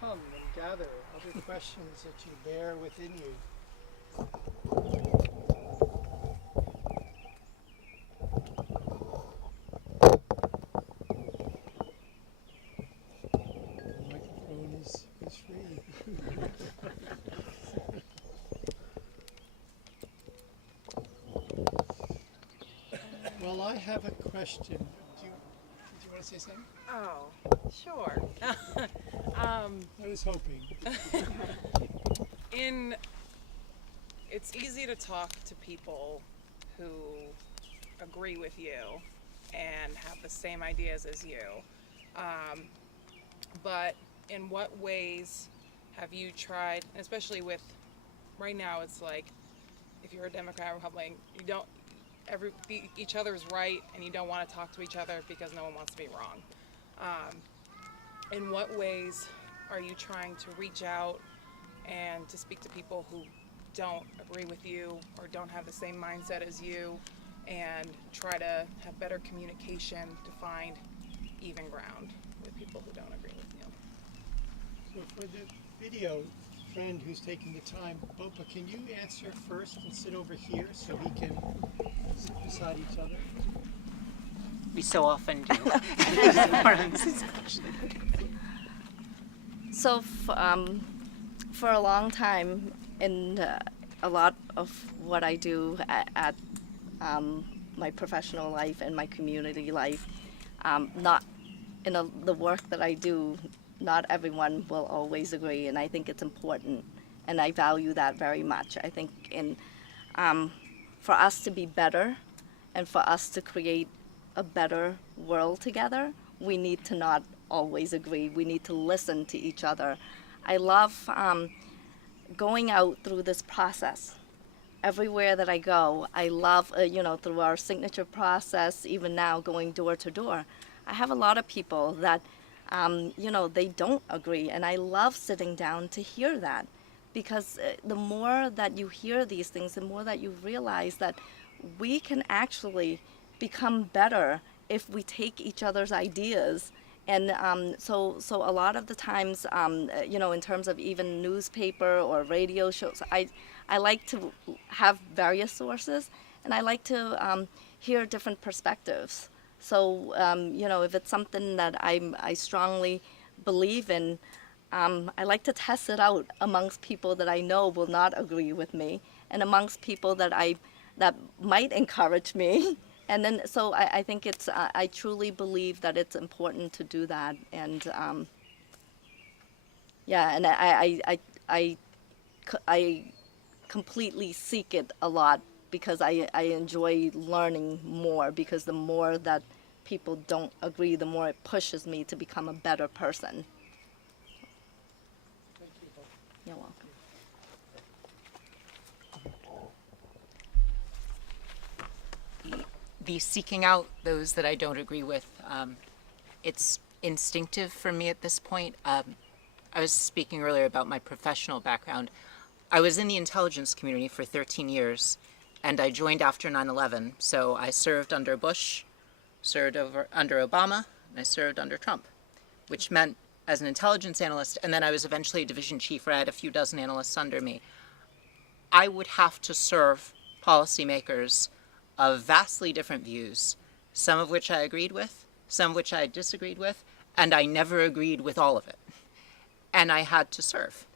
come and gather, other questions that you bear within you. The microphone is free. Well, I have a question. Do you want to say something? Oh, sure. I was hoping. It's easy to talk to people who agree with you and have the same ideas as you. But in what ways have you tried, especially with right now, it's like if you're a Democrat or Republican, you don't each other's right, and you don't want to talk to each other because no one wants to be wrong. In what ways are you trying to reach out and to speak to people who don't agree with you or don't have the same mindset as you, and try to have better communication to find even ground with people who don't agree with you? So for the video friend who's taking the time, Bopa, can you answer first and sit over here so we can sit beside each other? We so often do. So for a long time, in a lot of what I do at my professional life and my community life, not in the work that I do, not everyone will always agree, and I think it's important, and I value that very much. I think for us to be better and for us to create a better world together, we need to not always agree. We need to listen to each other. I love going out through this process. Everywhere that I go, I love, through our signature process, even now going door to door, I have a lot of people that, they don't agree, and I love sitting down to hear that, because the more that you hear these things, the more that you realize that we can actually become better if we take each other's ideas. And so a lot of the times, in terms of even newspaper or radio shows, I like to have various sources, and I like to hear different perspectives. So, if it's something that I strongly believe in, I like to test it out amongst people that I know will not agree with me, and amongst people that might encourage me. And then, so I think I truly believe that it's important to do that. And and I completely seek it a lot, because I enjoy learning more, because the more that people don't agree, the more it pushes me to become a better person. Thank you, Bopa. You're welcome. The seeking out those that I don't agree with, it's instinctive for me at this point. I was speaking earlier about my professional background. I was in the intelligence community for 13 years, and I joined after 9/11. So I served under Bush, served under Obama, and I served under Trump, which meant as an intelligence analyst, and then I was eventually a division chief where I had a few dozen analysts under me. I would have to serve policymakers of vastly different views, some of which I agreed with, some of which I disagreed with, and I never agreed with all of it. And I had to serve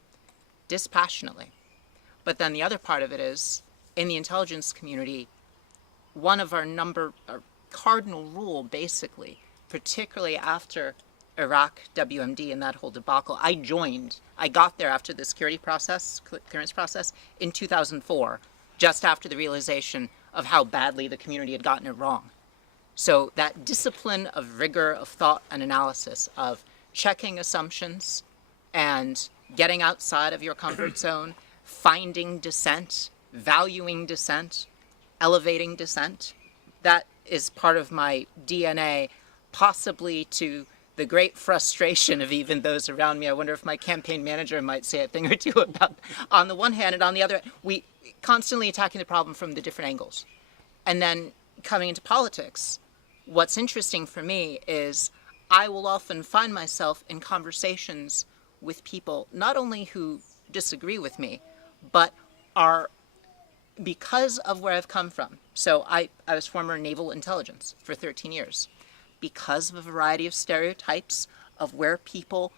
dispassionately. But then the other part of it is, in the intelligence community, one of our cardinal rule, basically, particularly after Iraq, WMD, and that whole debacle, I got there after the security process, clearance process, in 2004, just after the realization of how badly the community had gotten it wrong. So that discipline of rigor of thought and analysis, of checking assumptions and getting outside of your comfort zone, finding dissent, valuing dissent, elevating dissent, that is part of my DNA, possibly to the great frustration of even those around me. I wonder if my campaign manager might say a thing or two about, on the one hand, and on the other, we constantly attacking the problem from the different angles. And then coming into politics, what's interesting for me is I will often find myself in conversations with people not only who disagree with me, but are, because of where I've come from. So I was former naval intelligence for 13 years. Because of a variety of stereotypes of where people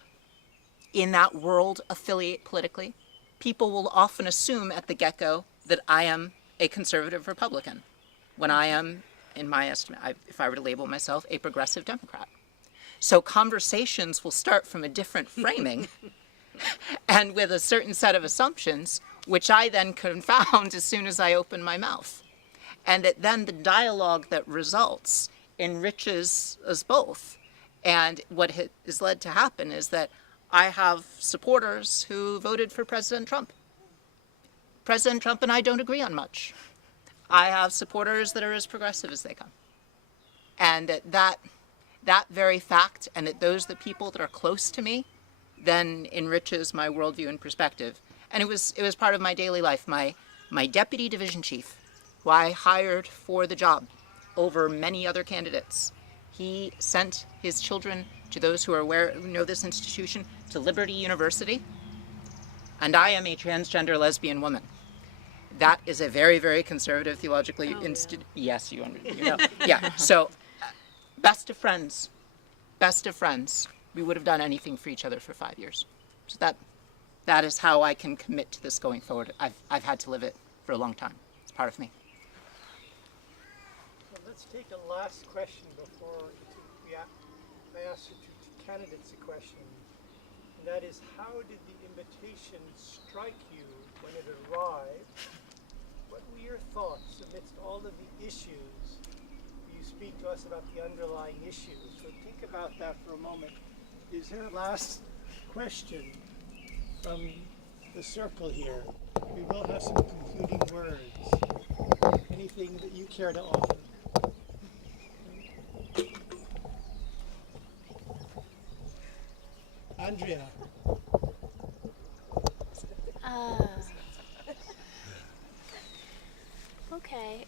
in that world affiliate politically, people will often assume at the get-go that I am a conservative Republican, when I am, in my estimate, if I were to label myself, a progressive Democrat. So conversations will start from a different framing and with a certain set of assumptions, which I then confound as soon as I open my mouth. And that then the dialogue that results enriches us both. And what has led to happen is that I have supporters who voted for President Trump. President Trump and I don't agree on much. I have supporters that are as progressive as they come. And that very fact, and that those are the people that are close to me, then enriches my worldview and perspective. And it was part of my daily life. My deputy division chief, who I hired for the job over many other candidates, he sent his children, to those who are aware, who know this institution, to Liberty University. And I am a transgender lesbian woman. That is a very, very conservative theologically Yes, you know. Yeah. So, best of friends. Best of friends. We would have done anything for each other for 5 years. So that is how I can commit to this going forward. I've had to live it for a long time. It's part of me. So let's take a last question before I ask the two candidates a question. And that is, how did the invitation strike you when it arrived? What were your thoughts amidst all of the issues? You speak to us about the underlying issues. So think about that for a moment. Is there a last question from the circle here? We will have some concluding words. Anything that you care to offer? Andrea. Okay,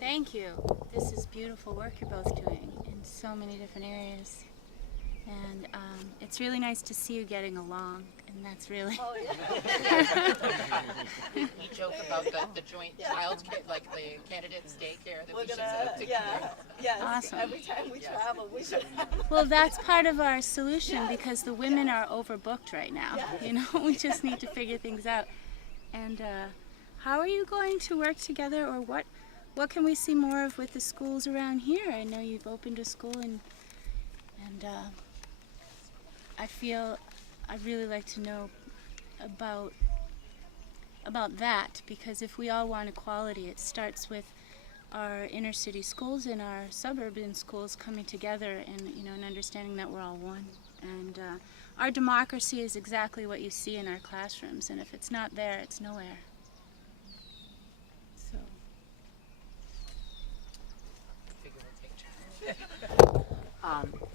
thank you. This is beautiful work you're both doing in so many different areas. And it's really nice to see you getting along, and that's really... Oh, yeah. You joke about the joint child care, like the candidates' daycare that we should set up together. Yes. Awesome. Every time we travel, we should. Well, that's part of our solution, because the women are overbooked right now. You know, we just need to figure things out. And how are you going to work together, or what can we see more of with the schools around here? I know you've opened a school, and I feel I'd really like to know about that, because if we all want equality, it starts with our inner city schools and our suburban schools coming together and, and understanding that we're all one. And our democracy is exactly what you see in our classrooms, and if it's not there, it's nowhere. So.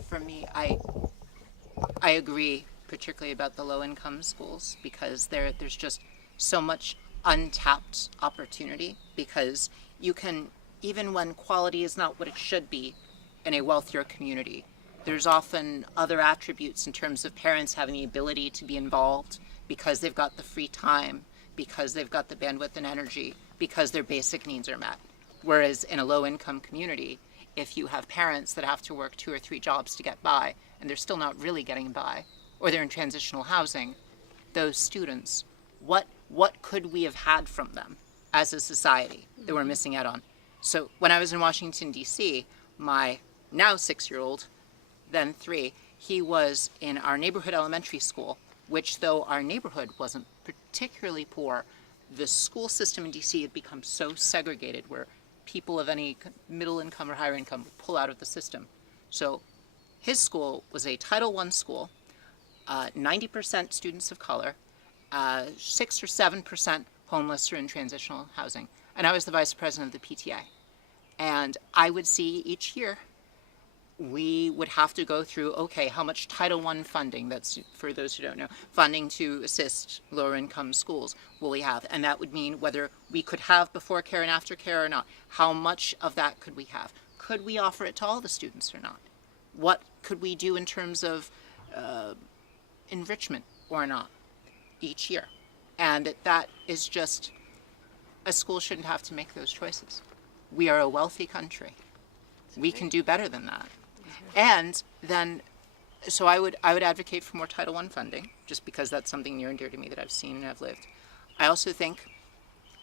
For me, I agree, particularly about the low-income schools, because there's just so much untapped opportunity, because you can, even when quality is not what it should be in a wealthier community, there's often other attributes in terms of parents having the ability to be involved because they've got the free time, because they've got the bandwidth and energy, because their basic needs are met. Whereas in a low-income community, if you have parents that have to work 2 or 3 jobs to get by, and they're still not really getting by, or they're in transitional housing, those students, what could we have had from them as a society that we're missing out on? So when I was in Washington, D.C., my now 6-year-old, then 3, he was in our neighborhood elementary school, which, though our neighborhood wasn't particularly poor, the school system in D.C. had become so segregated where people of any middle income or higher income would pull out of the system. So his school was a Title I school, 90% students of color, 6 or 7% homeless or in transitional housing. And I was the vice president of the PTA. And I would see each year, we would have to go through, okay, how much Title I funding, that's for those who don't know, funding to assist lower income schools will we have? And that would mean whether we could have before care and after care or not. How much of that could we have? Could we offer it to all the students or not? What could we do in terms of enrichment or not each year. And that is just, a school shouldn't have to make those choices. We are a wealthy country. We can do better than that. And then, so I would advocate for more Title I funding, just because that's something near and dear to me that I've seen and I've lived. I also think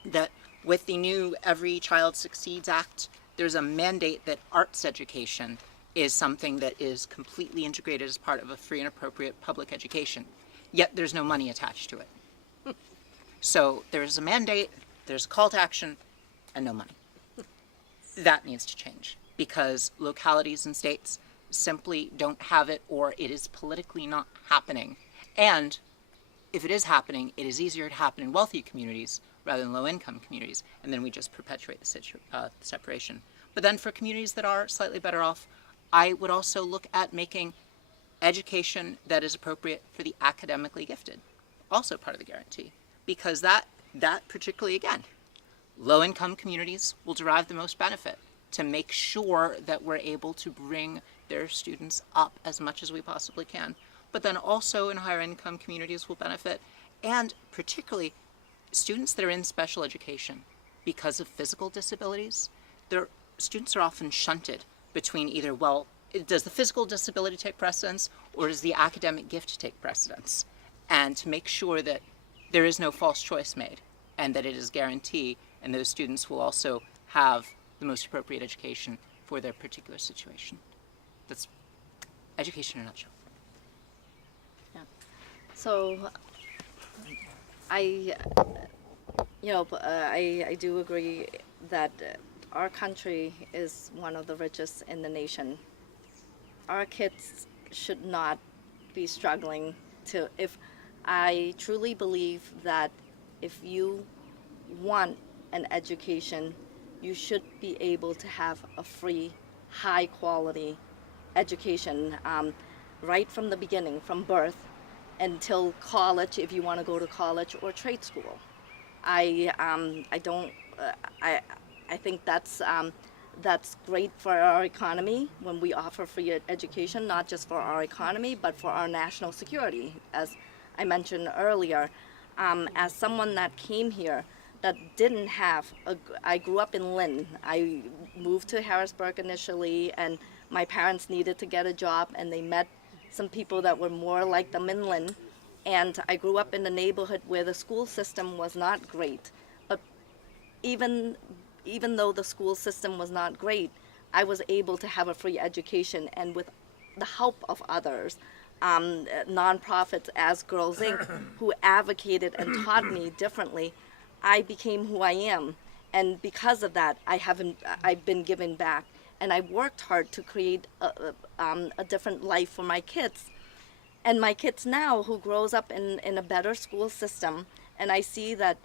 that with the new Every Child Succeeds Act, there's a mandate that arts education is something that is completely integrated as part of a free and appropriate public education. Yet there's no money attached to it. So there's a mandate, there's a call to action, and no money. That needs to change, because localities and states simply don't have it, or it is politically not happening. And if it is happening, it is easier to happen in wealthy communities rather than low-income communities, and then we just perpetuate the separation. But then for communities that are slightly better off, I would also look at making education that is appropriate for the academically gifted also part of the guarantee, because that particularly, again, low-income communities will derive the most benefit to make sure that we're able to bring their students up as much as we possibly can. But then also in higher income communities will benefit, and particularly students that are in special education because of physical disabilities. Their students are often shunted between either, well, does the physical disability take precedence, or does the academic gift take precedence? And to make sure that there is no false choice made, and that it is guaranteed, and those students will also have the most appropriate education for their particular situation. That's education in a nutshell. So I do agree that our country is one of the richest in the nation. Our kids should not be struggling to, if I truly believe that if you want an education, you should be able to have a free, high quality education right from the beginning, from birth until college, if you want to go to college, or trade school. I think that's great for our economy when we offer free education, not just for our economy, but for our national security. As I mentioned earlier, as someone that came here that didn't have I grew up in Lynn. I moved to Harrisburg initially, and my parents needed to get a job, and they met some people that were more like them in Lynn. And I grew up in a neighborhood where the school system was not great. But even though the school system was not great, I was able to have a free education, and with the help of others, nonprofits as Girls Inc., who advocated and taught me differently, I became who I am. And because of that, I've been given back, and I worked hard to create a different life for my kids. And my kids now, who grows up in a better school system, and I see that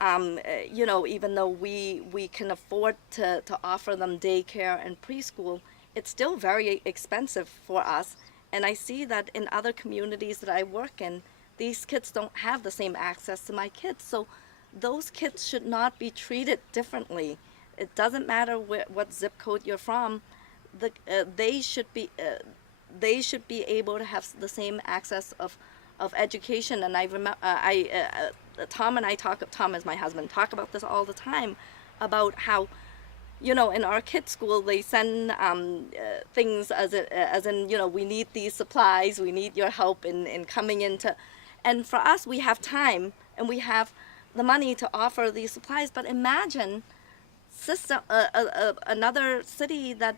even though we can afford to offer them daycare and preschool, it's still very expensive for us. And I see that in other communities that I work in, these kids don't have the same access to my kids. So those kids should not be treated differently. It doesn't matter what zip code you're from. They should be able to have the same access of education. And I remember, Tom and I Tom is my husband, talk about this all the time, about how, in our kids' school, they send things as in, we need these supplies, we need your help in coming into, and for us, we have time and we have the money to offer these supplies. But imagine another city that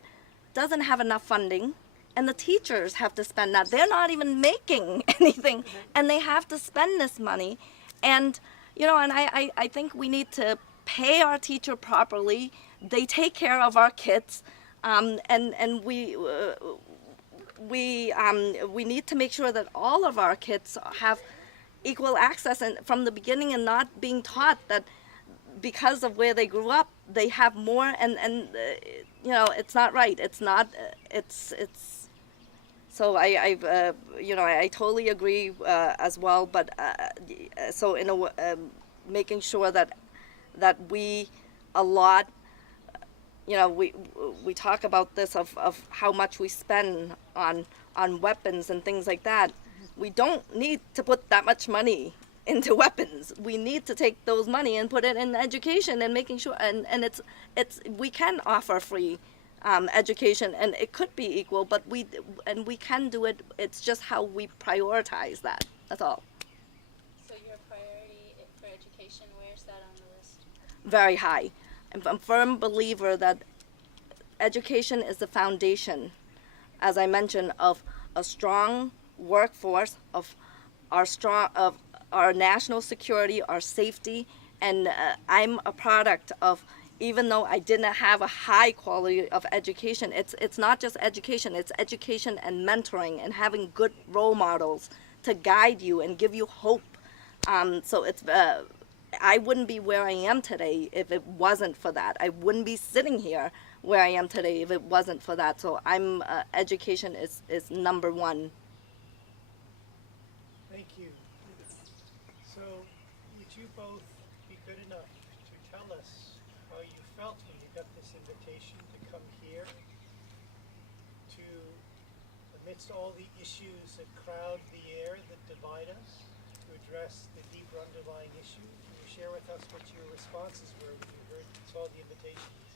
doesn't have enough funding, and the teachers have to spend that. They're not even making anything, and they have to spend this money. And, and I think we need to pay our teacher properly. They take care of our kids, and we need to make sure that all of our kids have equal access, and from the beginning, and not being taught that because of where they grew up, they have more, and it's not right. It's not, it's. So I totally agree as well, but so making sure that we allot, we talk about this of how much we spend on weapons and things like that, we don't need to put that much money into weapons. We need to take those money and put it in education and making sure, and it's we can offer free education, and it could be equal, but we can do it. It's just how we prioritize that. That's all. So your priority for education, where's that on the list? Very high. I'm a firm believer that education is the foundation, as I mentioned, of a strong workforce, of our national security, our safety, and I'm a product of, even though I didn't have a high quality of education, it's not just education, it's education and mentoring and having good role models to guide you and give you hope. So it's I wouldn't be where I am today if it wasn't for that. I wouldn't be sitting here where I am today if it wasn't for that. So I'm education is number one. Thank you. So would you both be good enough to tell us how you felt when you got this invitation to come here, to, amidst all the issues that crowd the air, that divide us, to address the deeper underlying issue? Can you share with us what your responses were when you saw the invitations?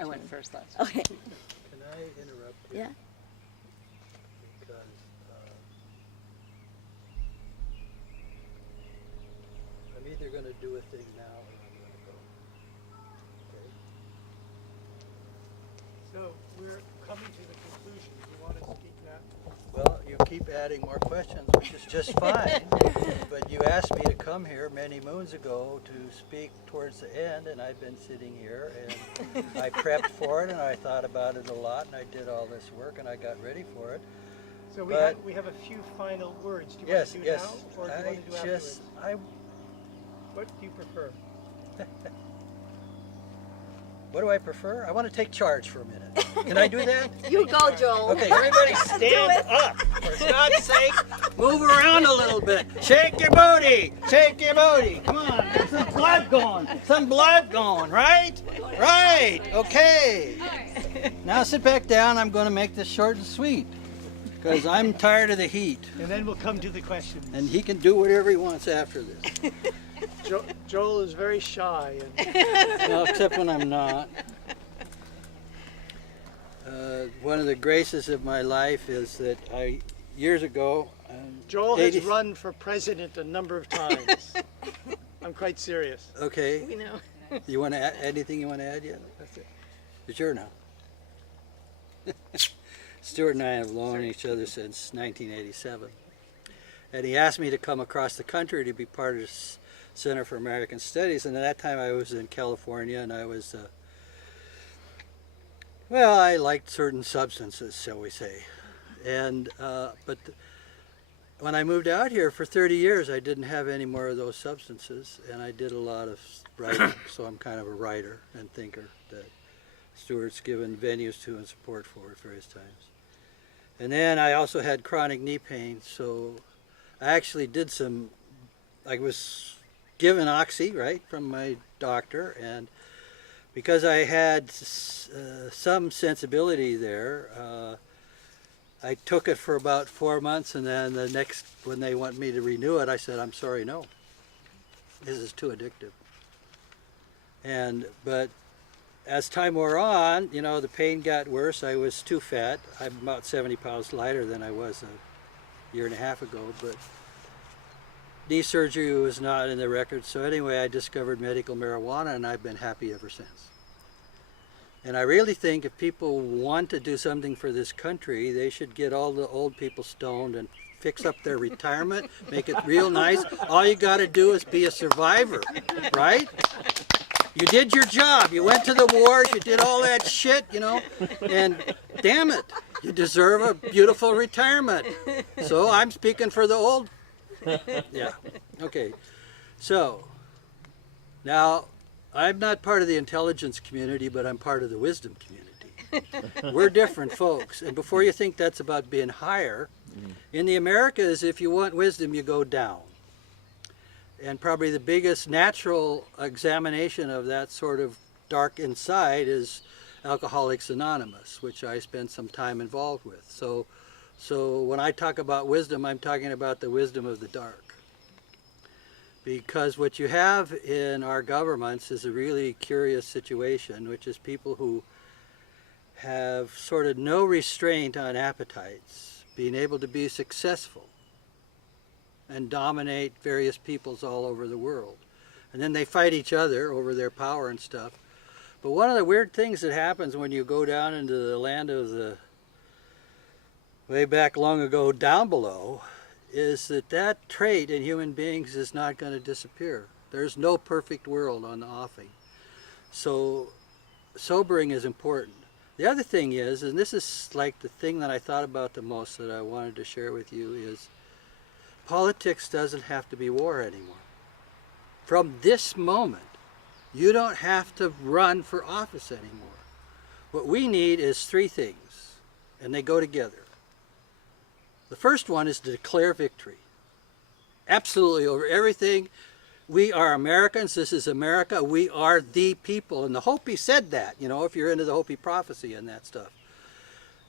I went first last. Okay. Can I interrupt you? Yeah. Because I'm either going to do a thing now or I'm going to go. Okay? So we're coming to the conclusion. Do you want to speak now? Well, you keep adding more questions, which is just fine. But you asked me to come here many moons ago to speak towards the end, and I've been sitting here, and I prepped for it, and I thought about it a lot, and I did all this work, and I got ready for it. So But- we have a few final words. Do you Yes, want to do yes. now, or do you want to do afterwards? What do you prefer? What do I prefer? I want to take charge for a minute. Can I do that? You go, Joel. Okay, everybody stand up. For God's sake, move around a little bit. Shake your booty. Shake your booty. Come on, get some blood going. Some blood going, right? Right. Okay. Now sit back down. I'm going to make this short and sweet because I'm tired of the heat. And then we'll come to the questions. And he can do whatever he wants after this. Joel is very shy. And Well, except when I'm not. One of the graces of my life is that years ago, Joel has 80 run for president a number of times. I'm quite serious. Okay. We know. You want to add anything you want to add yet? That's it. It's your now. Stuart and I have known each other since 1987. And he asked me to come across the country to be part of the Center for American Studies. And at that time I was in California, and I was, well, I liked certain substances, shall we say. And, when I moved out here for 30 years, I didn't have any more of those substances, and I did a lot of writing, so I'm kind of a writer and thinker that Stuart's given venues to and support for at various times. And then I also had chronic knee pain, so I actually did I was given oxy, right, from my doctor, and because I had some sensibility there, I took it for about 4 months, and then when they want me to renew it, I said, I'm sorry, no. This is too addictive. But as time wore on, the pain got worse. I was too fat. I'm about 70 pounds lighter than I was a year and a half ago, but knee surgery was not in the record. So anyway, I discovered medical marijuana, and I've been happy ever since. And I really think if people want to do something for this country, they should get all the old people stoned and fix up their retirement, make it real nice. All you got to do is be a survivor, right? You did your job. You went to the wars. You did all that shit, and damn it, you deserve a beautiful retirement. So I'm speaking for the old. Yeah. Okay. So now, I'm not part of the intelligence community, but I'm part of the wisdom community. We're different folks. And before you think that's about being higher, in the Americas, if you want wisdom, you go down. And probably the biggest natural examination of that sort of dark inside is Alcoholics Anonymous, which I spent some time involved with. So So when I talk about wisdom, I'm talking about the wisdom of the dark. Because what you have in our governments is a really curious situation, which is people who have sort of no restraint on appetites, being able to be successful and dominate various peoples all over the world. And then they fight each other over their power and stuff. But one of the weird things that happens when you go down into the land of the way back long ago down below is that trait in human beings is not going to disappear. There's no perfect world on the offing. So sobering is important. The other thing is, and this is like the thing that I thought about the most that I wanted to share with you, is politics doesn't have to be war anymore. From this moment, you don't have to run for office anymore. What we need is three things, and they go together. The first one is to declare victory. Absolutely over everything. We are Americans. This is America. We are the people. And the Hopi said that, you know, if you're into the Hopi prophecy and that stuff.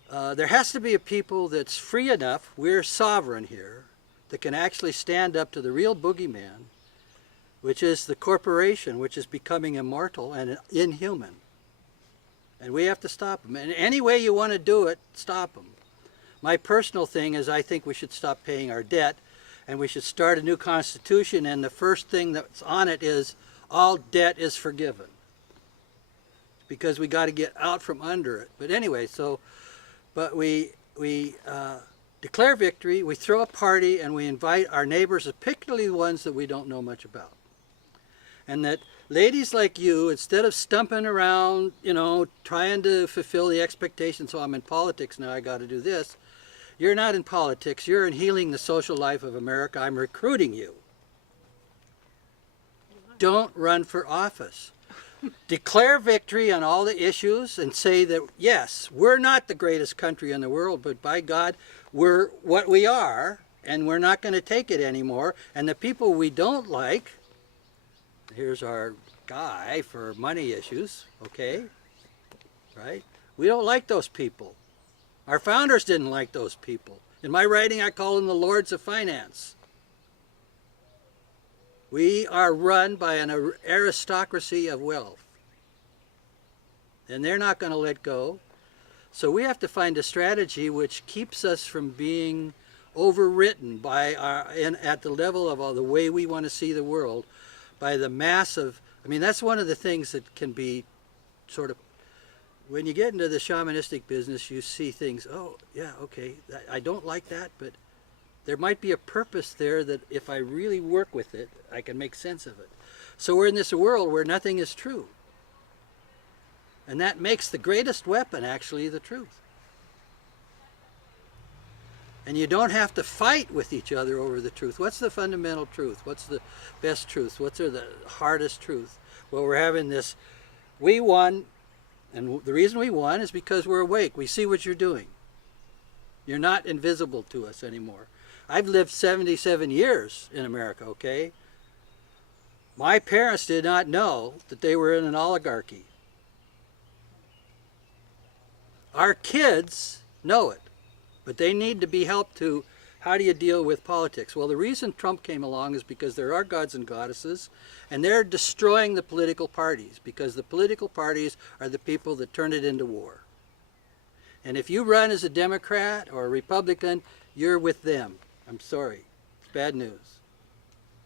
There has to be a people that's free enough, we're sovereign here, that can actually stand up to the real boogeyman, which is the corporation, which is becoming immortal and inhuman. And we have to stop them. And any way you want to do it, stop them. My personal thing is I think we should stop paying our debt, and we should start a new constitution, and the first thing that's on it is all debt is forgiven. Because we got to get out from under it. But anyway, but we declare victory, we throw a party, and we invite our neighbors, particularly the ones that we don't know much about. And that ladies like you, instead of stumping around, you know, trying to fulfill the expectations, so I'm in politics now, I got to do this. You're not in politics, you're in healing the social life of America. I'm recruiting you. Don't run for office. Declare victory on all the issues and say that, yes, we're not the greatest country in the world, but by God, we're what we are, and we're not going to take it anymore. And the people we don't like, here's our guy for money issues, okay? Right? We don't like those people. Our founders didn't like those people. In my writing, I call them the lords of finance. We are run by an aristocracy of wealth. And they're not going to let go. So we have to find a strategy which keeps us from being overwritten by at the level of the way we want to see the world, by the mass of, I mean, that's one of the things that can be sort of, when you get into the shamanistic business, you see things, oh, yeah, okay, I don't like that, but there might be a purpose there that if I really work with it, I can make sense of it. So we're in this world where nothing is true. And that makes the greatest weapon actually the truth. And you don't have to fight with each other over the truth. What's the fundamental truth? What's the best truth? What's the hardest truth? Well, we're having this, we won, and the reason we won is because we're awake. We see what you're doing. You're not invisible to us anymore. I've lived 77 years in America, okay? My parents did not know that they were in an oligarchy. Our kids know it, but they need to be helped to, how do you deal with politics? Well, the reason Trump came along is because there are gods and goddesses, and they're destroying the political parties, because the political parties are the people that turn it into war. And if you run as a Democrat or a Republican, you're with them. I'm sorry, it's bad news.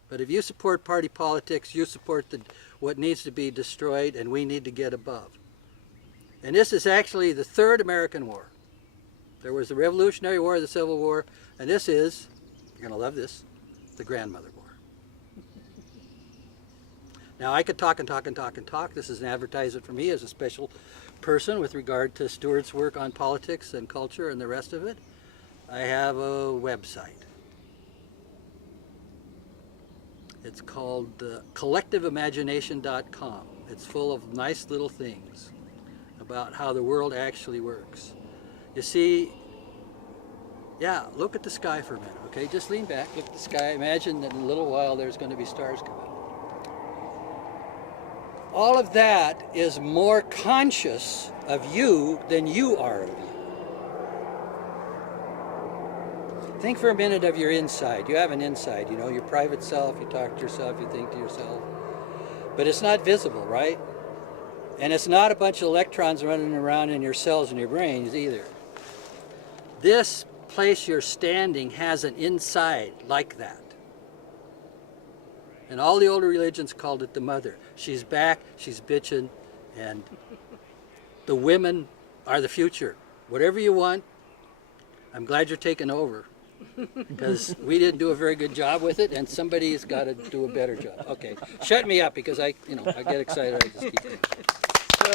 But if you support party politics, you support what needs to be destroyed, and we need to get above. And this is actually the third American war. There was the Revolutionary War, the Civil War, and this is, you're going to love this, the Grandmother War. Now I could talk and talk and talk and talk. This is an advertisement for me as a special person with regard to Stuart's work on politics and culture and the rest of it. I have a website. It's called collectiveimagination.com. It's full of nice little things about how the world actually works. You see, yeah, look at the sky for a minute, okay? Just lean back, look at the sky. Imagine that in a little while there's going to be stars coming. All of that is more conscious of you than you are of you. Think for a minute of your inside. You have an inside, you know, your private self, you talk to yourself, you think to yourself. But it's not visible, right? And it's not a bunch of electrons running around in your cells in your brains either. This place you're standing has an inside like that. And all the older religions called it the mother. She's back, she's bitching, and the women are the future. Whatever you want, I'm glad you're taking over. Because we didn't do a very good job with it, and somebody's got to do a better job. Okay, shut me up because I get excited. I just keep going. So,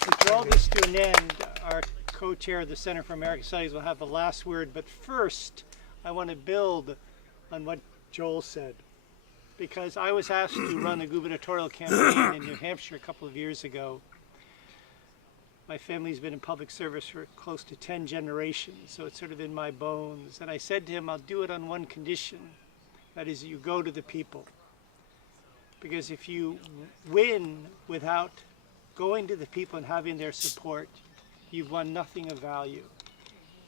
to draw this to an end, our co-chair of the Center for American Studies will have the last word. But first, I want to build on what Joel said, because I was asked to run a gubernatorial campaign in New Hampshire a couple of years ago. My family's been in public service for close to 10 generations, so it's sort of in my bones. And I said to him, I'll do it on one condition, that is, you go to the people. Because if you win without going to the people and having their support, you've won nothing of value.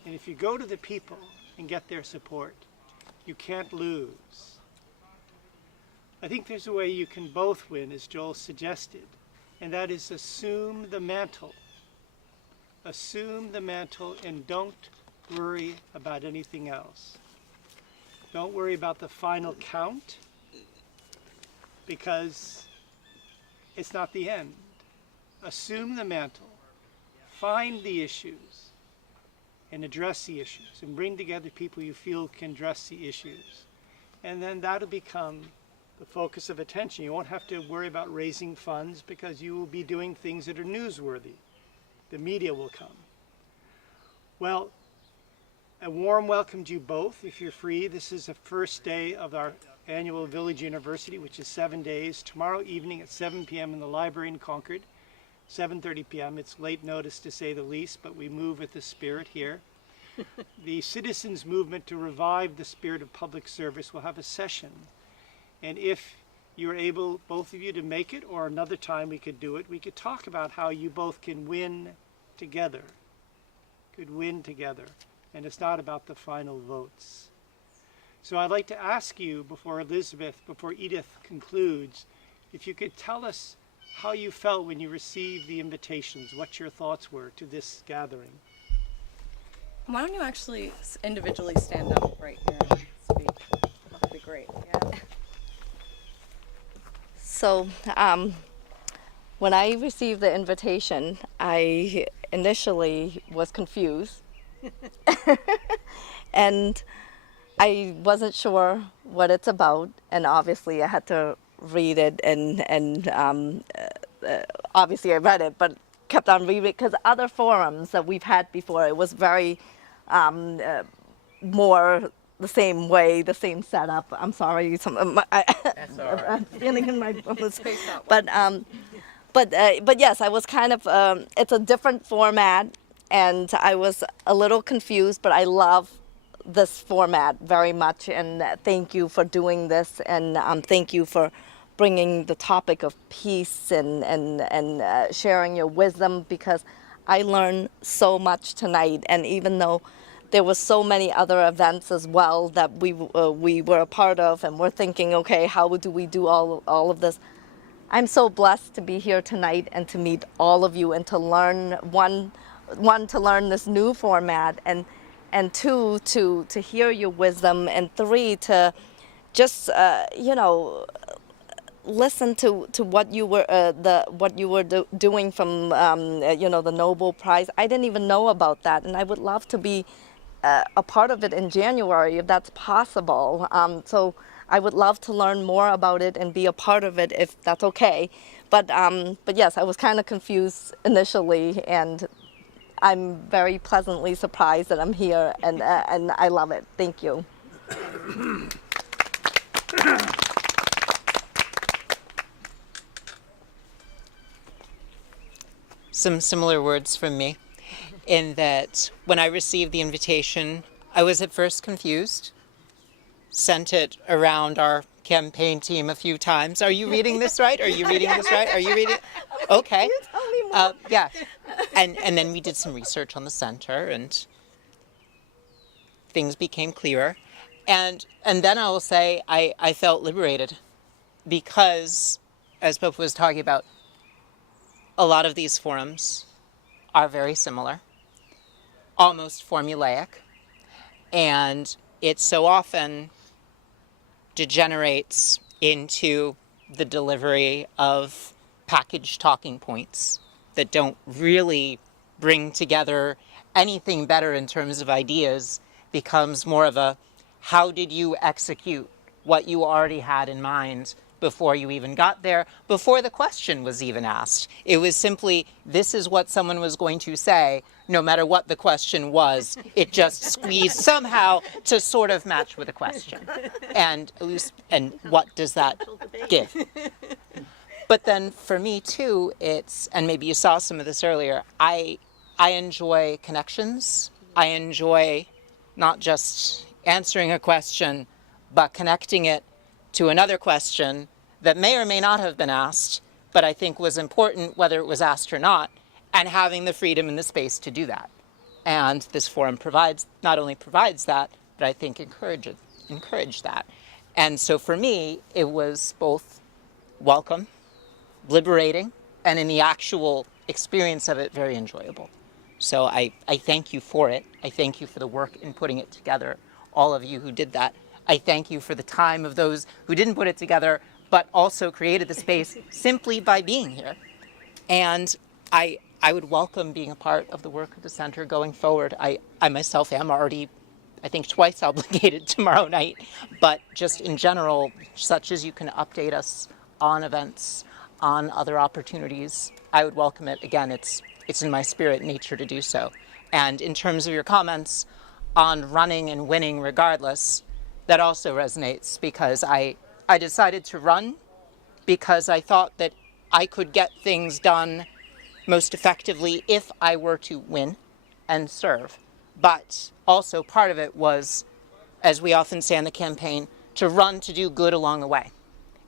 And if you go to the people and get their support, you can't lose. I think there's a way you can both win, as Joel suggested, and that is assume the mantle. Assume the mantle and don't worry about anything else. Don't worry about the final count, because it's not the end. Assume the mantle, find the issues, and address the issues, and bring together people you feel can address the issues. And then that'll become the focus of attention. You won't have to worry about raising funds because you will be doing things that are newsworthy. The media will come. Well, a warm welcome to you both. If you're free, this is the first day of our annual Village University, which is 7 days. Tomorrow evening at 7 p.m. in the library in Concord, 7:30 p.m. It's late notice to say the least, but we move with the spirit here. The citizens movement to revive the spirit of public service will have a session. And if you're able, both of you, to make it, or another time we could do it, we could talk about how you both can win together. Could win together. And it's not about the final votes. So I'd like to ask you, before Edith concludes, if you could tell us how you felt when you received the invitations, what your thoughts were to this gathering. Why don't you actually individually stand up right here and speak? That would be great. Yeah. So, when I received the invitation, I initially was confused. And I wasn't sure what it's about, and obviously I had to read it, and obviously I read it, but kept on reading it because other forums that we've had before, it was very more the same way, the same setup. I'm sorry, that's all right. I'm feeling in my bones. But yes, I was kind of. It's a different format, and I was a little confused. But I love this format very much, and thank you for doing this, and thank you for bringing the topic of peace and sharing your wisdom, because I learned so much tonight. And even though there were so many other events as well that we were a part of, and we're thinking, okay, how do we do all of this? I'm so blessed to be here tonight and to meet all of you, and to learn one to learn this new format, and two to hear your wisdom, and three to just listen to what you were doing from the Nobel Prize. I didn't even know about that, and I would love to be a part of it in January if that's possible. So I would love to learn more about it and be a part of it if that's okay. But yes, I was kind of confused initially, and I'm very pleasantly surprised that I'm here, and I love it. Thank you. Some similar words from me, in that when I received the invitation, I was at first confused, sent it around our campaign team a few times. Are you reading this right? Are you reading this right? Are you reading? Okay. Can you tell me more? Yeah. And then we did some research on the center, and things became clearer. And then I will say I felt liberated because, as Pope was talking about, a lot of these forums are very similar, almost formulaic, and it so often degenerates into the delivery of packaged talking points that don't really bring together anything better in terms of ideas. Becomes more of a, how did you execute what you already had in mind before you even got there, before the question was even asked? It was simply, this is what someone was going to say, no matter what the question was. It just squeezed somehow to sort of match with the question. And what does that give? But then for me too, it's, and maybe you saw some of this earlier, I enjoy connections. I enjoy not just answering a question, but connecting it to another question that may or may not have been asked, but I think was important whether it was asked or not, and having the freedom and the space to do that. And this forum not only provides that, but I think encourage that. And so for me, it was both welcome, liberating, and in the actual experience of it, very enjoyable. So I thank you for it. I thank you for the work in putting it together, all of you who did that. I thank you for the time of those who didn't put it together, but also created the space simply by being here. And I would welcome being a part of the work of the center going forward. I myself am already, I think, twice obligated tomorrow night, but just in general, such as you can update us on events, on other opportunities, I would welcome it. Again, it's in my spirit and nature to do so. And in terms of your comments on running and winning regardless, that also resonates, because I decided to run because I thought that I could get things done most effectively if I were to win and serve. But also part of it was, as we often say in the campaign, to run to do good along the way.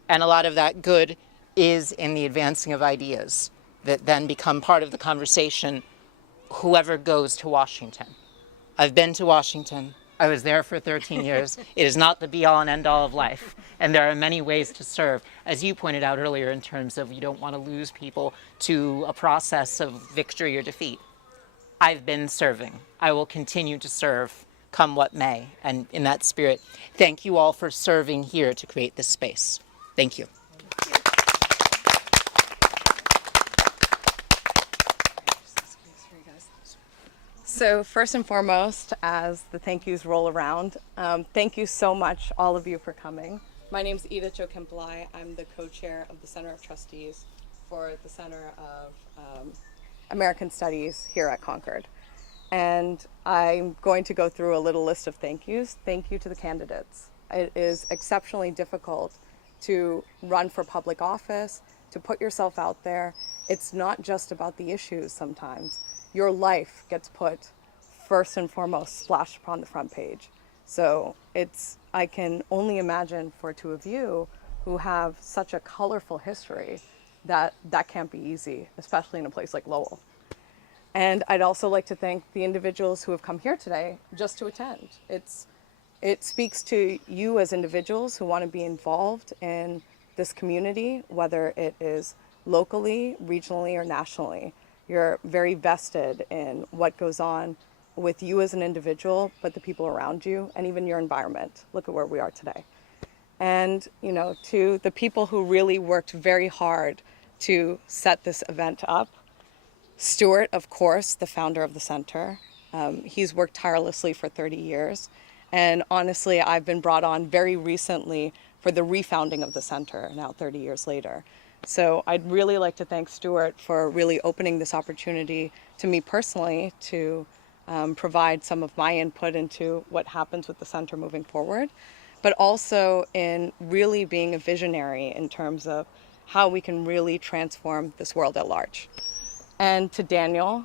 And a lot of that good is in the advancing of ideas that then become part of the conversation, whoever goes to Washington. I've been to Washington. I was there for 13 years. It is not the be-all and end-all of life. And there are many ways to serve. As you pointed out earlier, in terms of you don't want to lose people to a process of victory or defeat. I've been serving. I will continue to serve, come what may. And in that spirit, thank you all for serving here to create this space. Thank you. So first and foremost, as the thank yous roll around, thank you so much, all of you, for coming. My name is Ida Chokimpalai. I'm the co-chair of the Center of Trustees for the Center of American Studies here at Concord. And I'm going to go through a little list of thank yous. Thank you to the candidates. It is exceptionally difficult to run for public office, to put yourself out there. It's not just about the issues sometimes. Your life gets put first and foremost, splashed upon the front page. So I can only imagine for two of you who have such a colorful history that can't be easy, especially in a place like Lowell. And I'd also like to thank the individuals who have come here today just to attend. It speaks to you as individuals who want to be involved in this community, whether it is locally, regionally, or nationally. You're very vested in what goes on with you as an individual, but the people around you, and even your environment. Look at where we are today. And, to the people who really worked very hard to set this event up. Stuart, of course, the founder of the center. He's worked tirelessly for 30 years. And honestly, I've been brought on very recently for the refounding of the center, now 30 years later. So I'd really like to thank Stuart for really opening this opportunity to me personally to provide some of my input into what happens with the center moving forward, but also in really being a visionary in terms of how we can really transform this world at large. And to Daniel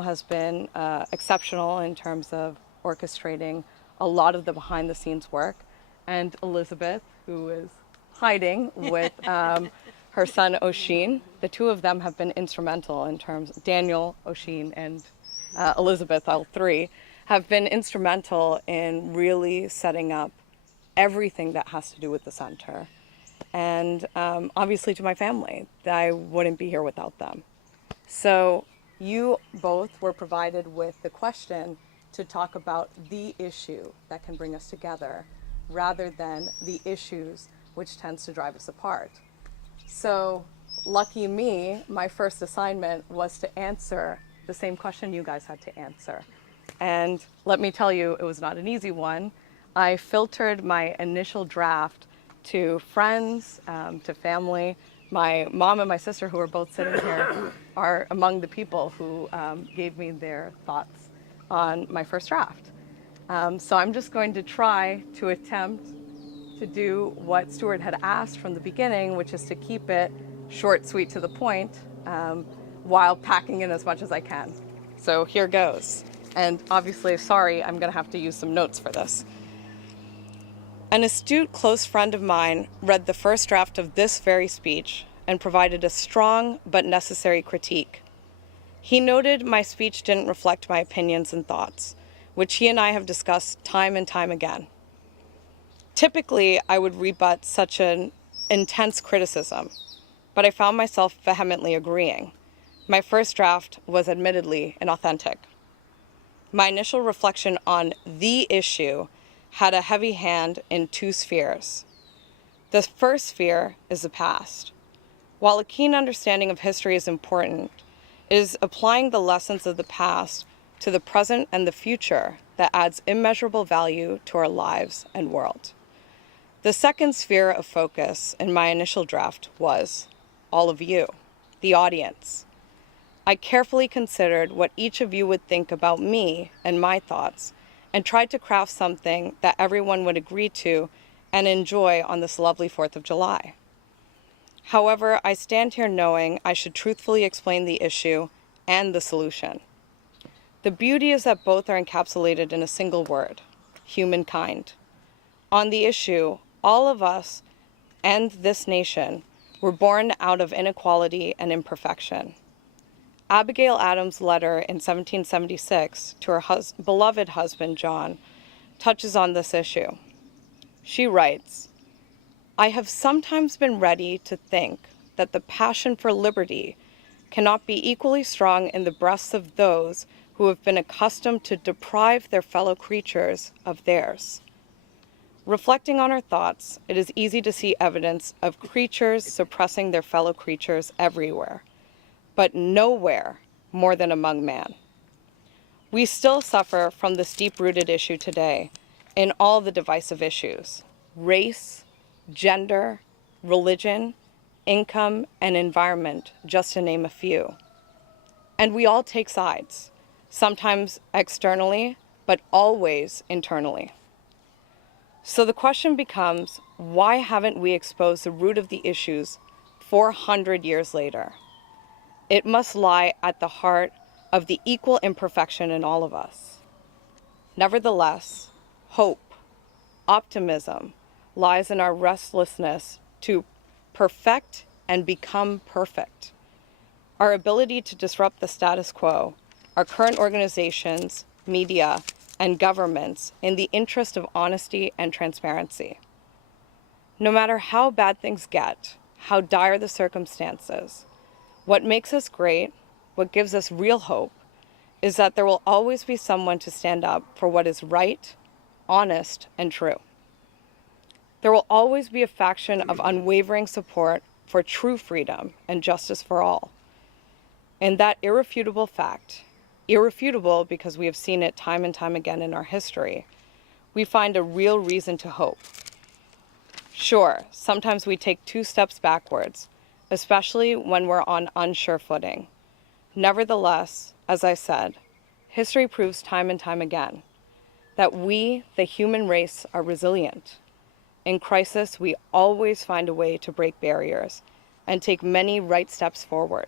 has been exceptional in terms of orchestrating a lot of the behind the scenes work, and Elizabeth, who is hiding with her son Oshin. The two of them have been instrumental in terms of Daniel, Oshin, and Elizabeth, all three, have been instrumental in really setting up everything that has to do with the center. And obviously to my family, I wouldn't be here without them. So you both were provided with the question to talk about the issue that can bring us together rather than the issues which tends to drive us apart. So lucky me, my first assignment was to answer the same question you guys had to answer. And let me tell you, it was not an easy one. I filtered my initial draft to friends, to family. My mom and my sister, who are both sitting here, are among the people who gave me their thoughts on my first draft. So I'm just going to try to attempt to do what Stuart had asked from the beginning, which is to keep it short, sweet, to the point, while packing in as much as I can. So here goes. And obviously, sorry, I'm gonna have to use some notes for this. An astute close friend of mine read the first draft of this very speech and provided a strong but necessary critique. He noted my speech didn't reflect my opinions and thoughts, which he and I have discussed time and time again. Typically, I would rebut such an intense criticism, but I found myself vehemently agreeing. My first draft was admittedly inauthentic. My initial reflection on the issue had a heavy hand in two spheres. The first sphere is the past. While a keen understanding of history is important, it is applying the lessons of the past to the present and the future that adds immeasurable value to our lives and world. The second sphere of focus in my initial draft was all of you, the audience. I carefully considered what each of you would think about me and my thoughts, and tried to craft something that everyone would agree to and enjoy on this lovely 4th of July. However, I stand here knowing I should truthfully explain the issue and the solution. The beauty is that both are encapsulated in a single word: humankind. On the issue, all of us and this nation were born out of inequality and imperfection. Abigail Adams' letter in 1776 to her beloved husband, John, touches on this issue. She writes, "I have sometimes been ready to think that the passion for liberty cannot be equally strong in the breasts of those who have been accustomed to deprive their fellow creatures of theirs." Reflecting on her thoughts, it is easy to see evidence of creatures suppressing their fellow creatures everywhere, but nowhere more than among man. We still suffer from this deep-rooted issue today in all the divisive issues: race, gender, religion, income, and environment, just to name a few. And we all take sides, sometimes externally, but always internally. So the question becomes, why haven't we exposed the root of the issues 400 years later? It must lie at the heart of the equal imperfection in all of us. Nevertheless, hope, optimism, lies in our restlessness to perfect and become perfect. Our ability to disrupt the status quo, our current organizations, media, and governments in the interest of honesty and transparency. No matter how bad things get, how dire the circumstances, what makes us great, what gives us real hope, is that there will always be someone to stand up for what is right, honest, and true. There will always be a faction of unwavering support for true freedom and justice for all. And that irrefutable fact, irrefutable because we have seen it time and time again in our history, we find a real reason to hope. Sure, sometimes we take 2 steps backwards, especially when we're on unsure footing. Nevertheless, as I said, history proves time and time again that we, the human race, are resilient. In crisis, we always find a way to break barriers and take many right steps forward.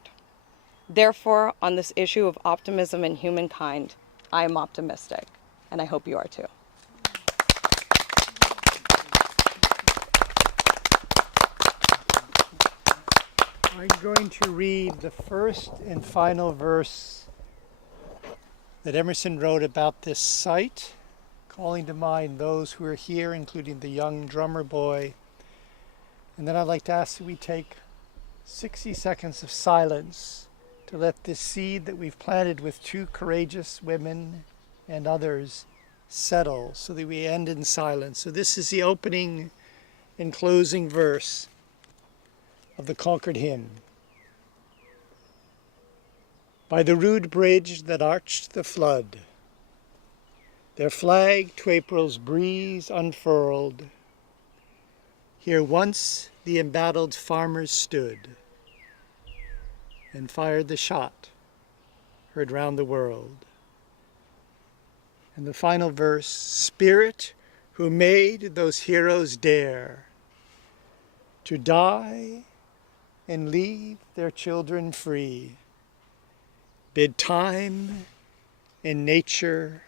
Therefore, on this issue of optimism in humankind, I am optimistic, and I hope you are too. I'm going to read the first and final verse that Emerson wrote about this site, calling to mind those who are here, including the young drummer boy. And then I'd like to ask that we take 60 seconds of silence to let this seed that we've planted with two courageous women and others settle, so that we end in silence. So this is the opening and closing verse of the Concord hymn. By the rude bridge that arched the flood, their flag to April's breeze unfurled, here once the embattled farmers stood and fired the shot heard round the world. And the final verse, Spirit who made those heroes dare to die and leave their children free, bid time and nature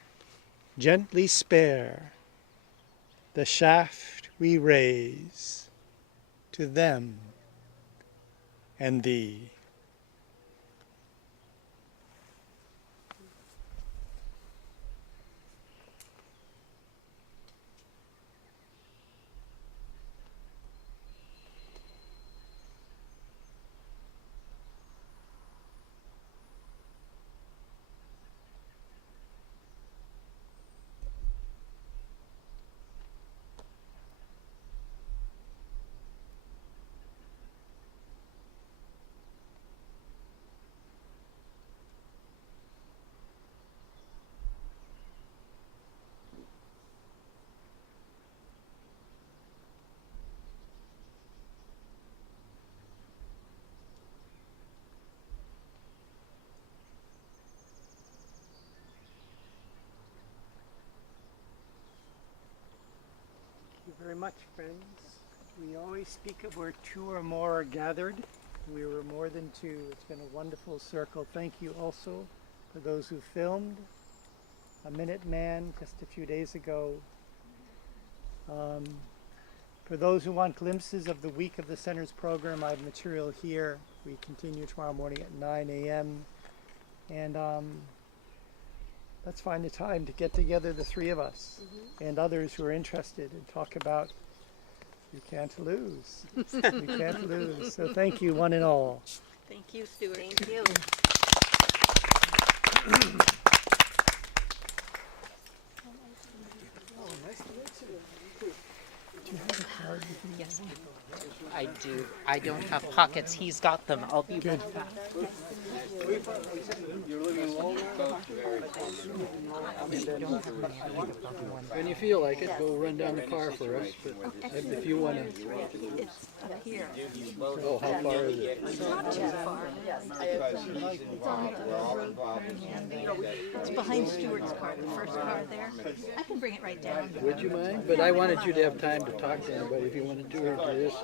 gently spare the shaft we raise to them and thee. Thank you very much, friends. We always speak of where two or more are gathered. We were more than two. It's been a wonderful circle. Thank you also for those who filmed. A Minute Man just a few days ago. For those who want glimpses of the week of the Center's program, I have material here. We continue tomorrow morning at 9 a.m. And let's find a time to get together, the three of us, and others who are interested, and talk about You Can't Lose. You Can't Lose. So thank you, one and all. Thank you, Stuart. Thank you. Yes, I do. I don't have pockets. He's got them. I'll be Good. right back. When you feel like it, go run down the car for us, but if you want to. It's up here. Oh, how far is it? It's not too far. It's behind Stuart's car, the first car there. I can bring it right down. Would you mind? But I wanted you to have time to talk to anybody if you want to do it for this.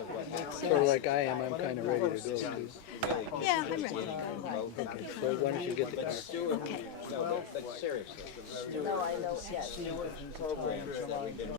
Sort of like I am, I'm kind of ready to go too. Yeah, I'm ready to go. Okay, so why don't you get the car? Okay. No, I know, yes.